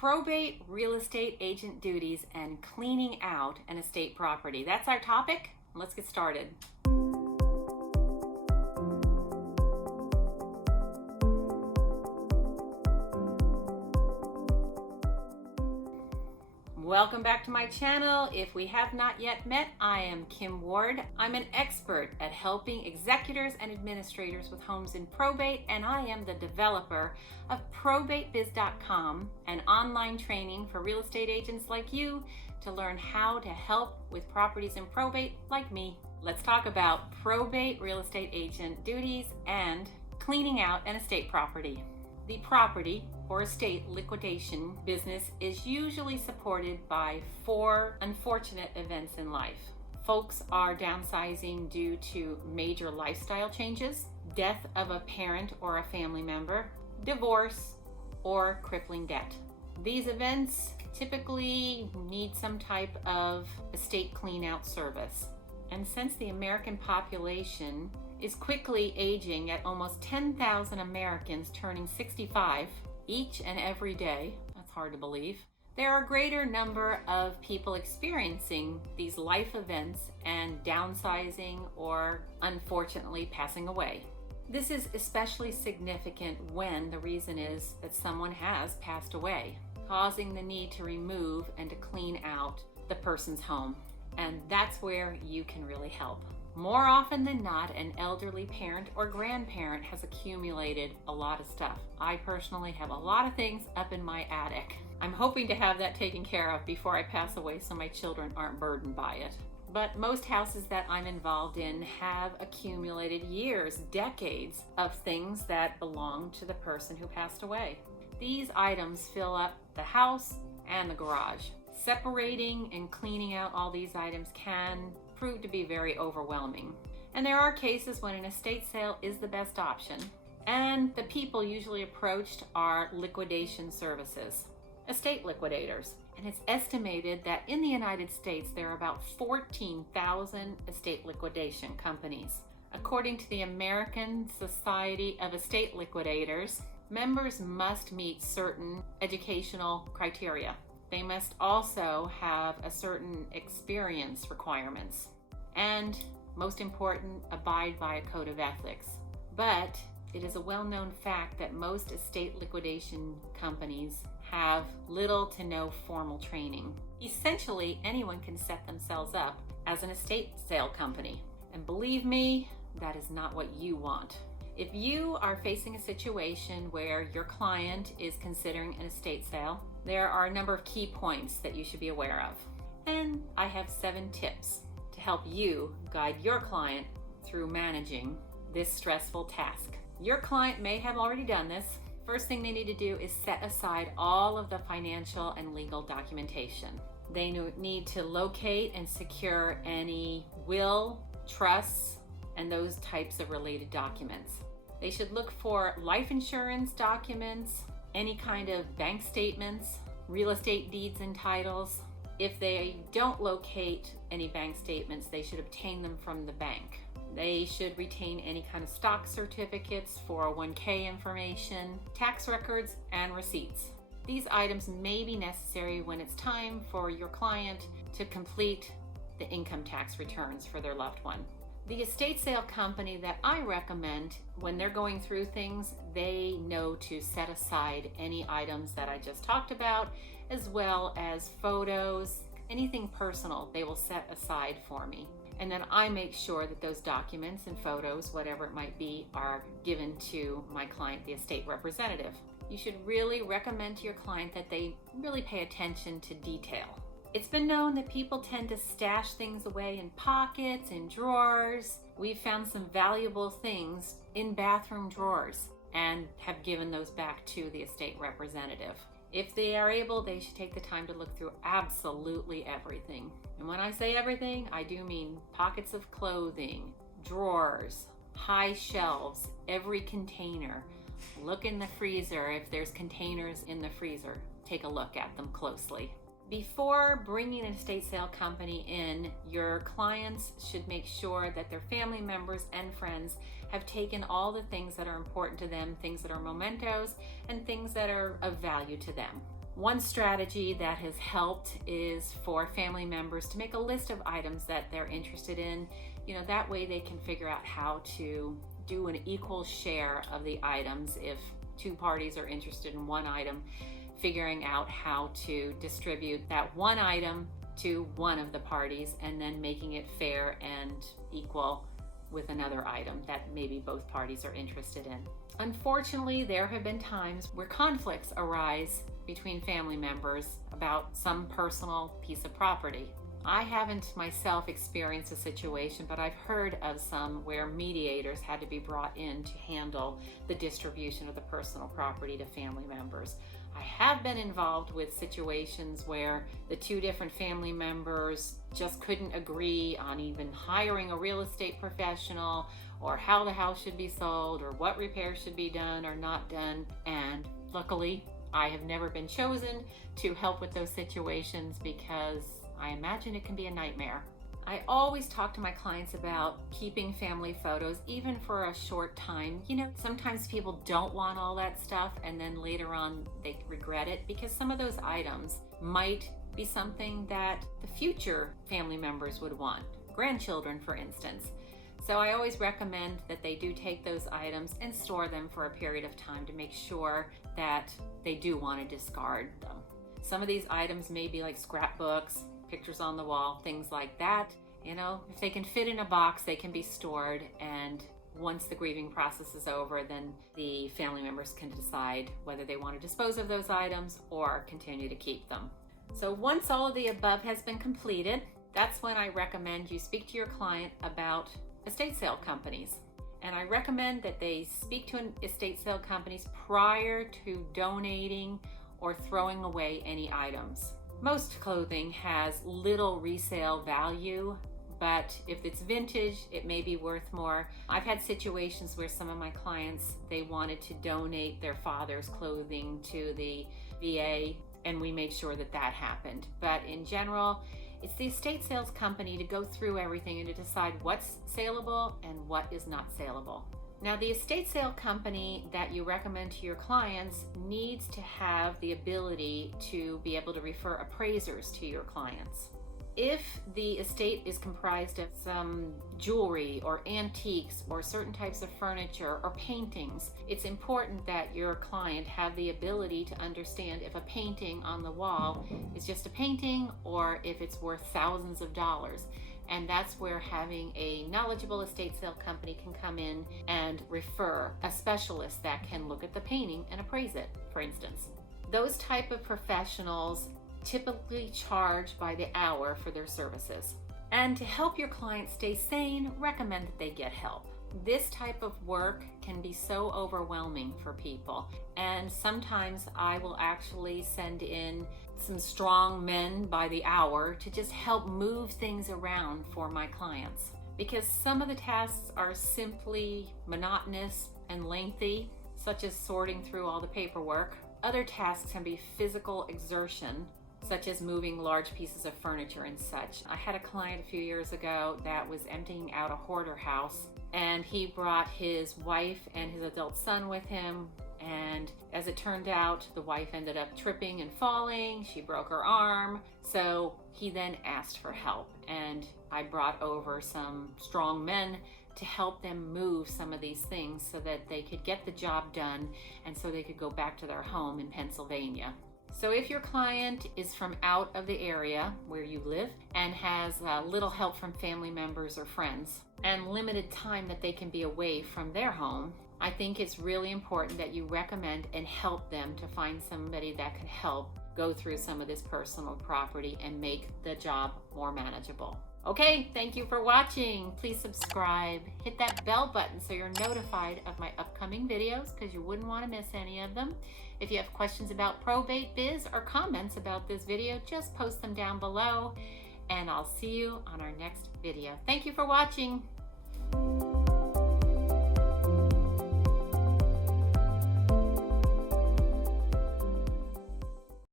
probate real estate agent duties and cleaning out an estate property. That's our topic. Let's get started. Welcome back to my channel. If we have not yet met, I am Kim Ward. I'm an expert at helping executors and administrators with homes in probate, and I am the developer of ProbateBiz.com, an online training for real estate agents like you to learn how to help with properties in probate like me. Let's talk about probate real estate agent duties and cleaning out an estate property. The property or estate liquidation business is usually supported by 4 unfortunate events in life. Folks are downsizing due to major lifestyle changes, death of a parent or a family member, divorce, or crippling debt. These events typically need some type of estate clean-out service. And since the American population is quickly aging at almost 10,000 Americans turning 65 each and every day, that's hard to believe, there are a greater number of people experiencing these life events and downsizing or unfortunately passing away. This is especially significant when the reason is that someone has passed away, causing the need to remove and to clean out the person's home. And that's where you can really help. More often than not, an elderly parent or grandparent has accumulated a lot of stuff. I personally have a lot of things up in my attic. I'm hoping to have that taken care of before I pass away so my children aren't burdened by it. But most houses that I'm involved in have accumulated years, decades of things that belong to the person who passed away. These items fill up the house and the garage. Separating and cleaning out all these items can prove to be very overwhelming. And there are cases when an estate sale is the best option. And the people usually approached are liquidation services, estate liquidators. And it's estimated that in the United States, there are about 14,000 estate liquidation companies. According to the American Society of Estate Liquidators, members must meet certain educational criteria. They must also have a certain experience requirements and, most important, abide by a code of ethics. But it is a well-known fact that most estate liquidation companies have little to no formal training. Essentially, anyone can set themselves up as an estate sale company. And believe me, that is not what you want. If you are facing a situation where your client is considering an estate sale, there are a number of key points that you should be aware of. And I have 7 tips to help you guide your client through managing this stressful task. Your client may have already done this. First thing they need to do is set aside all of the financial and legal documentation. They need to locate and secure any will, trusts, and those types of related documents. They should look for life insurance documents, any kind of bank statements, real estate deeds and titles. If they don't locate any bank statements, they should obtain them from the bank. They should retain any kind of stock certificates, 401k information, tax records, and receipts. These items may be necessary when it's time for your client to complete the income tax returns for their loved one. The estate sale company that I recommend, when they're going through things, they know to set aside any items that I just talked about, as well as photos, anything personal they will set aside for me. And then I make sure that those documents and photos, whatever it might be, are given to my client, the estate representative. You should really recommend to your client that they really pay attention to detail. It's been known that people tend to stash things away in pockets, in drawers. We've found some valuable things in bathroom drawers and have given those back to the estate representative. If they are able, they should take the time to look through absolutely everything. And when I say everything, I do mean pockets of clothing, drawers, high shelves, every container. Look in the freezer if there's containers in the freezer. Take a look at them closely. Before bringing an estate sale company in, your clients should make sure that their family members and friends have taken all the things that are important to them, things that are mementos, and things that are of value to them. One strategy that has helped is for family members to make a list of items that they're interested in. That way they can figure out how to do an equal share of the items. If two parties are interested in one item, figuring out how to distribute that one item to one of the parties and then making it fair and equal with another item that maybe both parties are interested in. Unfortunately, there have been times where conflicts arise between family members about some personal piece of property. I haven't myself experienced a situation, but I've heard of some where mediators had to be brought in to handle the distribution of the personal property to family members. I have been involved with situations where the two different family members just couldn't agree on even hiring a real estate professional, or how the house should be sold, or what repairs should be done or not done. And luckily, I have never been chosen to help with those situations because I imagine it can be a nightmare. I always talk to my clients about keeping family photos, even for a short time. Sometimes people don't want all that stuff, and then later on they regret it because some of those items might be something that the future family members would want, grandchildren, for instance. So I always recommend that they do take those items and store them for a period of time to make sure that they do want to discard them. Some of these items may be like scrapbooks, pictures on the wall, things like that. If they can fit in a box, they can be stored, and once the grieving process is over, then the family members can decide whether they want to dispose of those items or continue to keep them. So once all of the above has been completed, that's when I recommend you speak to your client about estate sale companies. And I recommend that they speak to an estate sale companies prior to donating or throwing away any items. Most clothing has little resale value, but if it's vintage, it may be worth more. I've had situations where some of my clients, they wanted to donate their father's clothing to the VA, and we made sure that that happened. But in general, it's the estate sales company to go through everything and to decide what's saleable and what is not saleable. Now, the estate sale company that you recommend to your clients needs to have the ability to be able to refer appraisers to your clients. If the estate is comprised of some jewelry or antiques or certain types of furniture or paintings, it's important that your client have the ability to understand if a painting on the wall is just a painting or if it's worth thousands of dollars. And that's where having a knowledgeable estate sale company can come in and refer a specialist that can look at the painting and appraise it, for instance. Those type of professionals typically charge by the hour for their services. And to help your client stay sane, recommend that they get help. This type of work can be so overwhelming for people, and sometimes I will actually send in some strong men by the hour to just help move things around for my clients, because some of the tasks are simply monotonous and lengthy, such as sorting through all the paperwork. Other tasks can be physical exertion, such as moving large pieces of furniture and such. I had a client a few years ago that was emptying out a hoarder house, and he brought his wife and his adult son with him. And as it turned out, the wife ended up tripping and falling. She broke her arm. So he then asked for help, and I brought over some strong men to help them move some of these things so that they could get the job done and so they could go back to their home in Pennsylvania. So if your client is from out of the area where you live and has little help from family members or friends and limited time that they can be away from their home, I think it's really important that you recommend and help them to find somebody that could help go through some of this personal property and make the job more manageable. Okay, thank you for watching. Please subscribe, hit that bell button so you're notified of my upcoming videos, because you wouldn't want to miss any of them. If you have questions about ProbateBiz or comments about this video, just post them down below, and I'll see you on our next video. Thank you for watching.